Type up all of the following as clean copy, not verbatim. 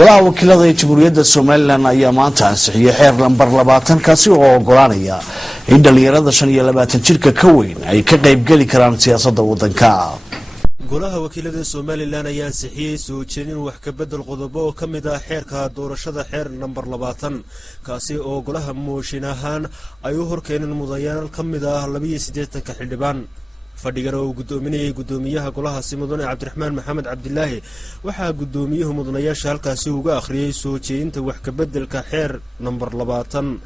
golaha wakiilada ee jamhuuriyadda Soomaaliland ayaa maanta ansixiyay xeer lambar 20 kaasi oo ogolaanaya in dhalinyarada 25 jirka ka weyn ay ka qayb gali karaan siyaasadda waddanka. golaha wakiilada Soomaaliland ayaa ansixiyay soo jeedin wax ka bedel qodobo oo kamid ah xeerka doorashada xeer lambar 20 kaasi oo golaha mooshin ahaan ay u horkeeneen mudanayaal kamid ah 82 ka xildhibaan. fadhigan oo gudoominayay gudoomiyaha golaha Mudane Cabdiraxmaan Maxamed Cabdilaahi waxaa gudoomiyuhu mudanayaasha halkaasi uga akhriyay soo jeedinta wax ka bedelka xeer lambar 20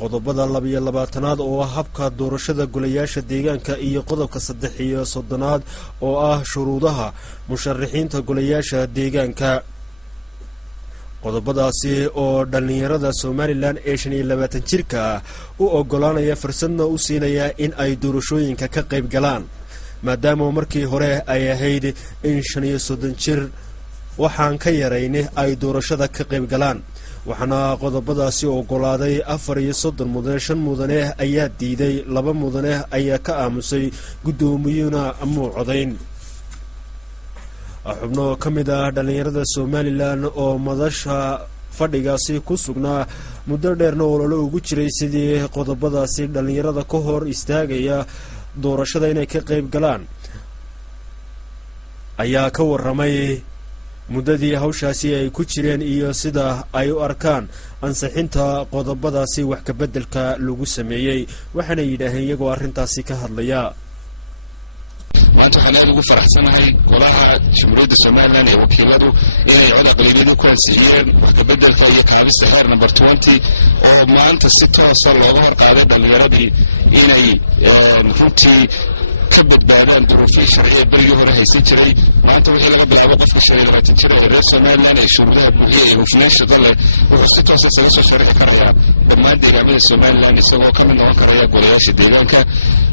qodobada 22aad oo ah habka doorashada golayaasha deegaanka iyo qodobka 33aad oo ah shuruudaha musharaxiinta golayaasha deegaanka. qodobadaasi oo dhalinyarada Soomaaliland ee 25 jirka u ogolaanaya fursadna u siinaya in ay doorashooyinka ka qayb galaan maadaama markii hore ay ahayd in 35 jir waxaan ka yarayn ay doorashada ka qayb galaan. waxaana qodobadaasi ogolaaday 34 mudane 5 mudane ayaa diiday 2 mudane ayaa ka aamusay gudoomiyuna ama codayn. xubno kamid ah dhalinyarada Soomaaliland oo madasha fadhigaasi ku sugnaa muddo dheerna olole ugu jiray sidii qodobadaasi dhalinyarada ka hor istaagaya doorashada inay ka qayb galaan ayaa ka waramay muddadii hawshaasi ay ku jireen iyo sida ay u arkaan ansixinta qodobadaasi wax ka bedelka lagu sameeyay. waxaana yidhaahdeen iyagoo arrintaasi ka hadlaya maanta waxaan aad ugu faraxsanahay golaha jamhuuriyadda Soomaaliland ee wakiiladu inay cod aqlabiyad ku ansixiyeen wax ka bedelka iyo kaabista xeer number 20 oo maanta si toos ah looga hor qaaday dhalinyaradii inay runtii ka badbaadaan duruufihii sharciga ee berigii hore haysan jiray. maanta wixii laga bilaabo qofka 25 jir ee reer Soomaaliland ee shuruudaha buuxiyay ee hufnaan shaqo leh wuxuu si toos ah isaga soo sharxi karayaa dhammaan deegaamada Soomaaliland isagoo ka mid noqon karaya golayaasha deegaanka.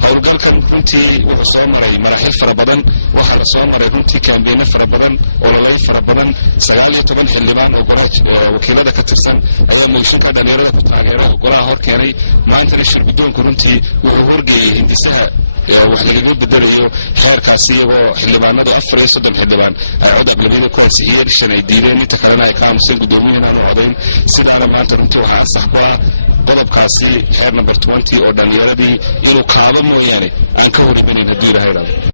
hawlgalkan runtii wuxuu soo maray maraaxil fara badan waxa la soo maray runtii kaambeeyna fara badan ololay fara badan 19 xildhibaan oo golaha wakiilada ka tirsan ayaa mooshinka dhalinyarada ku taageeray oo golaha hor keenay. maantana shir gudoonku runtii wuxuu horgeeyay hindisaha wax laga bedelayo xeerkaasi iyagoo xildhibaanadu 34 xildhibaan ay cod aqlabiyad ku ansixiyeen 5 ay diideen inta kalena ay ka aamuseen gudoomiyahana aanu codayn. sidaana maanta runtii waxa ansax ku ah qodobkaasi xeer number 20 oo dhalinyaradii inuu kaaba mooyaane aan ka hor imanayn haddii Ilaahay raado.